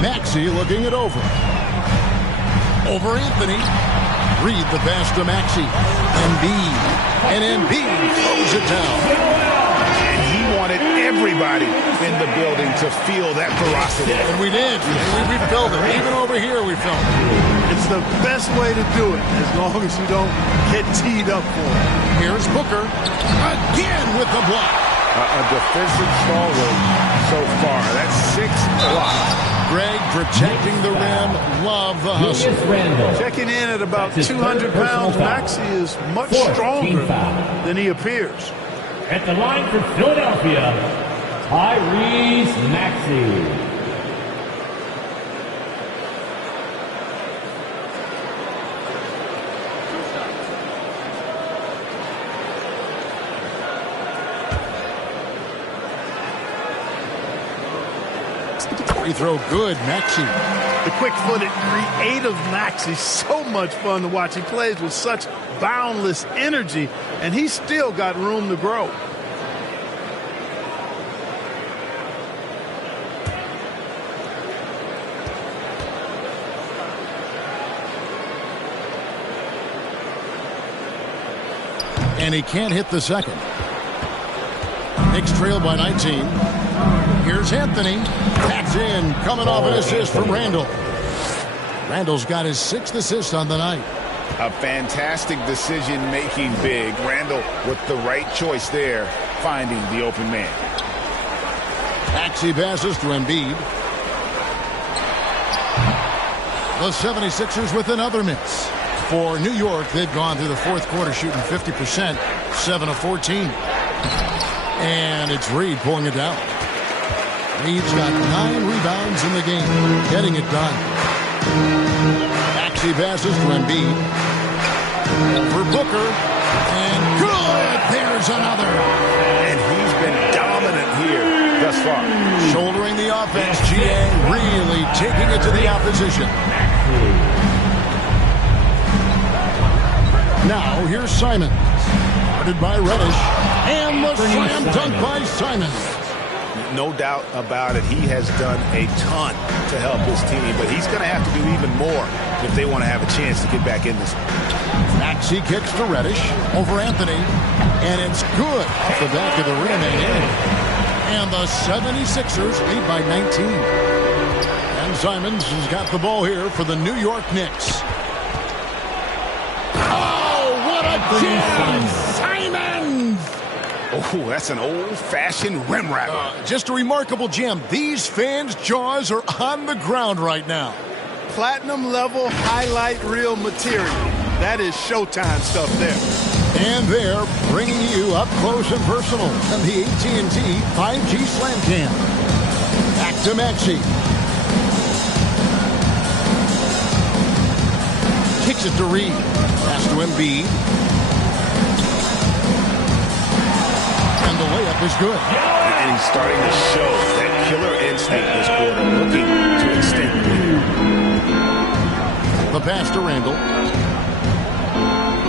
Maxey looking it over. Over Anthony. Read the pass to Maxey. Embiid. And Embiid throws it down. And he wanted everybody in the building to feel that ferocity. And we did. We felt it. Even over here we felt it. It's the best way to do it as long as you don't get teed up for it. Here's Booker. Again with the block. A defensive stalwart so far. That's 6 blocks. Greg protecting the rim. Love the hustle. Checking in at about 200 pounds, Maxey is much stronger than he appears. At the line for Philadelphia, Tyrese Maxey. Free throw good, Maxey. The quick-footed, creative Maxey, so much fun to watch. He plays with such boundless energy, and he's still got room to grow. And he can't hit the second. Knicks trail by 19. Here's Anthony. Backs in. Coming off an assist from Randall. Randall's got his 6th assist on the night. A fantastic decision-making big. Randall with the right choice there, finding the open man. Maxey passes to Embiid. The 76ers with another miss. For New York, they've gone through the 4th quarter shooting 50%, 7 of 14. And it's Reed pulling it down. Reed's got 9 rebounds in the game, getting it done. Maxey passes to Embiid. For Booker. And good! There's another. And he's been dominant here thus far. Shouldering the offense, GA really taking it to the opposition. Now, here's Simons. Guarded by Reddish. And the slam dunk by Simons. No doubt about it. He has done a ton to help his team, but he's going to have to do even more if they want to have a chance to get back in this one. Maxey kicks to Reddish over Anthony, and it's good off the back of the rim and in. And the 76ers lead by 19. And Simons has got the ball here for the New York Knicks. Oh, what a jam! Simons! Oh, that's an old-fashioned rim wrapper. Just a remarkable jam. These fans' jaws are on the ground right now. Platinum level highlight reel material. That is Showtime stuff there. And they're bringing you up close and personal on the AT&T 5G Slam Cam. Back to Maxey. Kicks it to Reed. Pass to Embiid. And the layup is good. And he's starting to show that killer instinct this quarter, looking to extend the lead. The pass to Randall.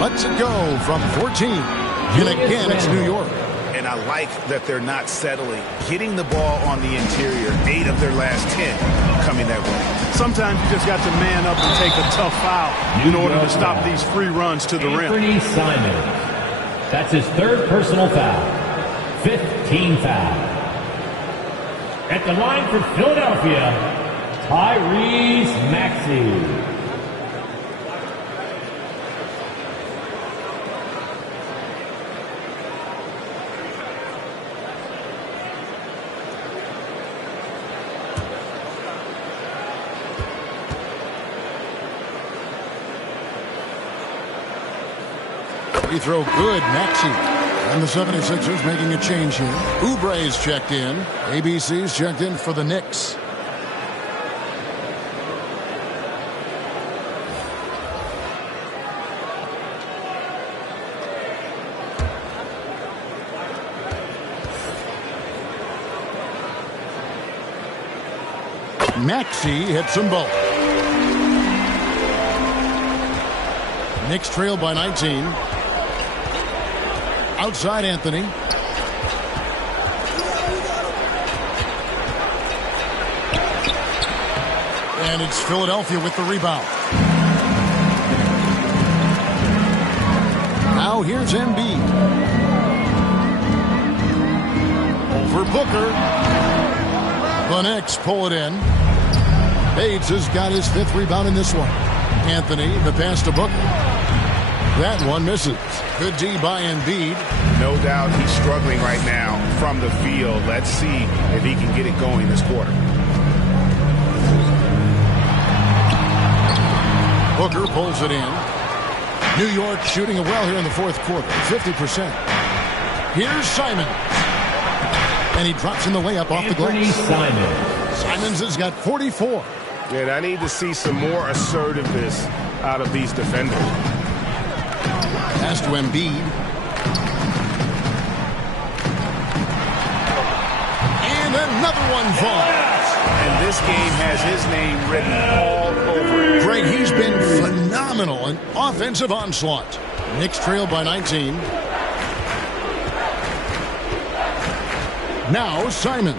Lets it go from 14. And again, it's New York. And I like that they're not settling. Getting the ball on the interior, 8 of their last 10 coming that way. Sometimes you just got to man up and take a tough foul in order to stop these free runs to the rim. Anthony Simons. That's his 3rd personal foul. 5th team foul. At the line for Philadelphia, Tyrese Maxey. Free throw good, Maxey. And the 76ers making a change here. Oubre's checked in. ABC's checked in for the Knicks. Maxey hits them both. Knicks trail by 19. Outside Anthony. And it's Philadelphia with the rebound. Now here's Embiid. Over Booker. The Knicks pull it in. Bates has got his 5th rebound in this one. Anthony, the pass to Booker. That one misses. Good D by Embiid. No doubt he's struggling right now from the field. Let's see if he can get it going this quarter. Booker pulls it in. New York shooting it well here in the 4th quarter. 50%. Here's Simons. And he drops in the layup off the glass. Simons has got 44. And I need to see some more assertiveness out of these defenders. Pass to Embiid. And another one falls. And this game has his name written all over it. Greg, he's been phenomenal in offensive onslaught. Knicks trail by 19. Now Simons.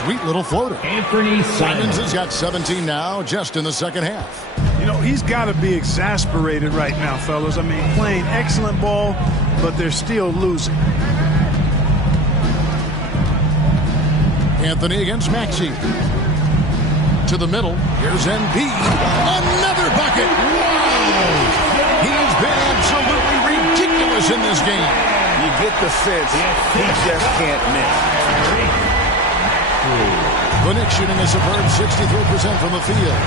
Sweet little floater. Anthony Simons has got 17 now, just in the 2nd half. You know, he's got to be exasperated right now, fellas. I mean, playing excellent ball, but they're still losing. Anthony against Maxey. To the middle. Here's Embiid. Another bucket. Wow! He has been absolutely ridiculous in this game. You get the sense he just can't miss. The Knicks shooting a superb 63% from the field.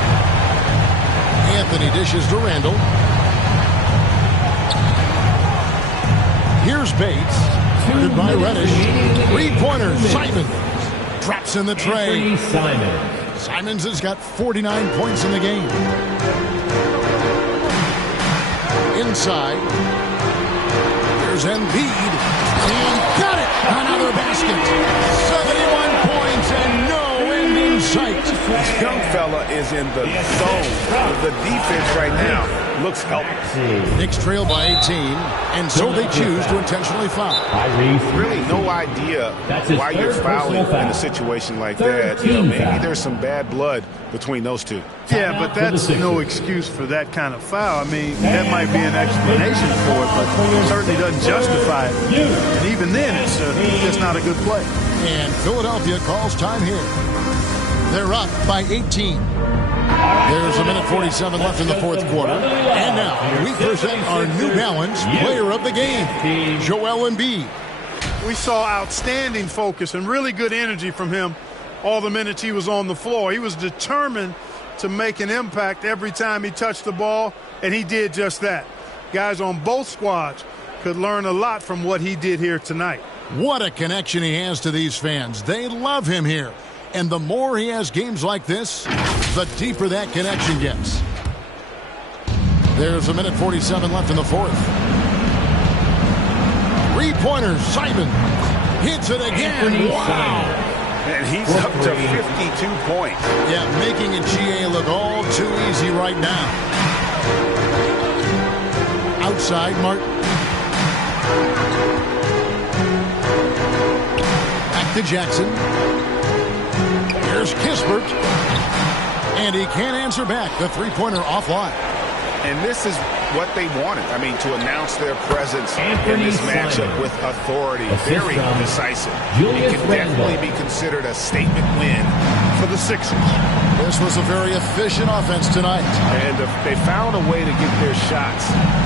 Anthony dishes to Randall. Here's Bates. Guarded by Reddish. 3-pointer. Simons drops in the tray. Simons has got 49 points in the game. Inside. Here's Embiid. And got it. Another basket. 71 points and no end in sight. This young fella is in the zone. The defense right now looks healthy. Knicks trail by 18, and so they choose to intentionally foul. Really no idea why you're fouling in a situation like that. You know, maybe there's some bad blood between those two. Yeah, but that's no excuse for that kind of foul. I mean, that might be an explanation for it, but it certainly doesn't justify it. And even then, it's just not a good play. And Philadelphia calls time here. They're up by 18. There's a minute 47 left in the fourth quarter. And now we present our New Balance player of the game, Joel Embiid. We saw outstanding focus and really good energy from him all the minutes he was on the floor. He was determined to make an impact every time he touched the ball, and he did just that. Guys on both squads could learn a lot from what he did here tonight. What a connection he has to these fans. They love him here. And the more he has games like this, the deeper that connection gets. There's a minute 47 left in the fourth. Three-pointer, Simon hits it again. Wow. And he's up to 52 points. Yeah, making a GA look all too easy right now. Outside, Martin. Back to Jackson. Here's Kispert. And he can't answer back. The three-pointer offline. And this is what they wanted. I mean, to announce their presence in this matchup with authority. Very decisive. It can definitely be considered a statement win for the Sixers. This was a very efficient offense tonight. And they found a way to get their shots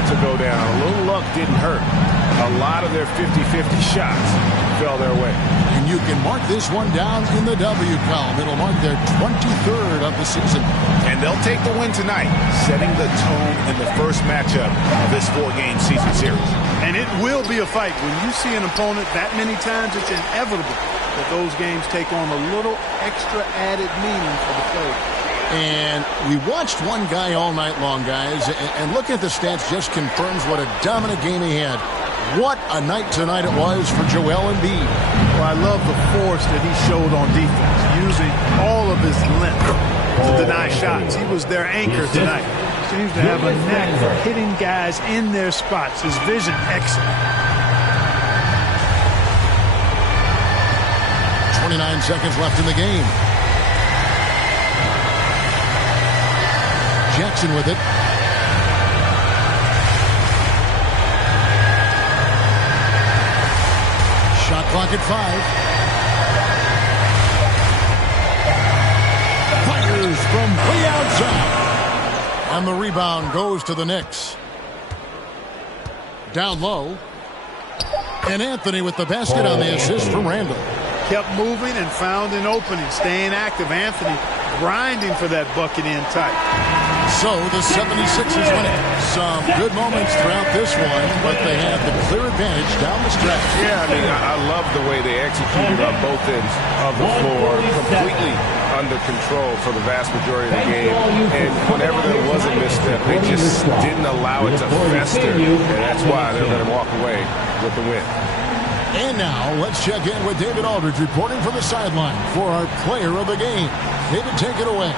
to go down. A little luck didn't hurt. A lot of their 50-50 shots fell their way. And you can mark this one down in the W column. It'll mark their 23rd of the season. And they'll take the win tonight, setting the tone in the first matchup of this four-game season series. And it will be a fight. When you see an opponent that many times, it's inevitable that those games take on a little extra added meaning for the players. And we watched one guy all night long, guys, and looking at the stats just confirms what a dominant game he had. What a night tonight it was for Joel Embiid. Well, I love the force that he showed on defense, using all of his length to deny shots. He was their anchor tonight. Seems to have a knack for hitting guys in their spots. His vision excellent. 29 seconds left in the game. Jackson with it. Shot clock at 5. Fires from way outside. And the rebound goes to the Knicks. Down low. And Anthony with the basket on the assist from Randall. Kept moving and found an opening. Staying active. Anthony grinding for that bucket in tight. So the 76ers win it. Some good moments throughout this one, but they had the clear advantage down the stretch. Yeah, I mean, I love the way they executed on both ends of the floor. Completely under control for the vast majority of the game. And whenever there was a misstep, they just didn't allow it to fester. And that's why they're going to walk away with the win. And now let's check in with David Aldridge reporting from the sideline for our player of the game. David, take it away.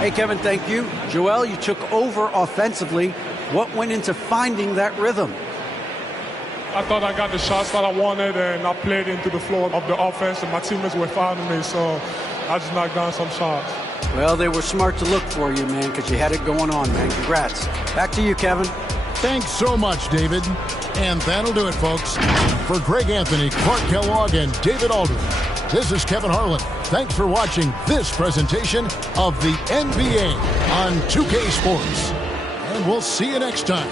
Hey, Kevin, thank you. Joel, you took over offensively. What went into finding that rhythm? I thought I got the shots that I wanted, and I played into the flow of the offense, and my teammates were fouling me, so I just knocked down some shots. Well, they were smart to look for you, man, because you had it going on, man. Congrats. Back to you, Kevin. Thanks so much, David. And that'll do it, folks. For Greg Anthony, Clark Kellogg, and David Aldridge, this is Kevin Harlan. Thanks for watching this presentation of the NBA on 2K Sports. And we'll see you next time.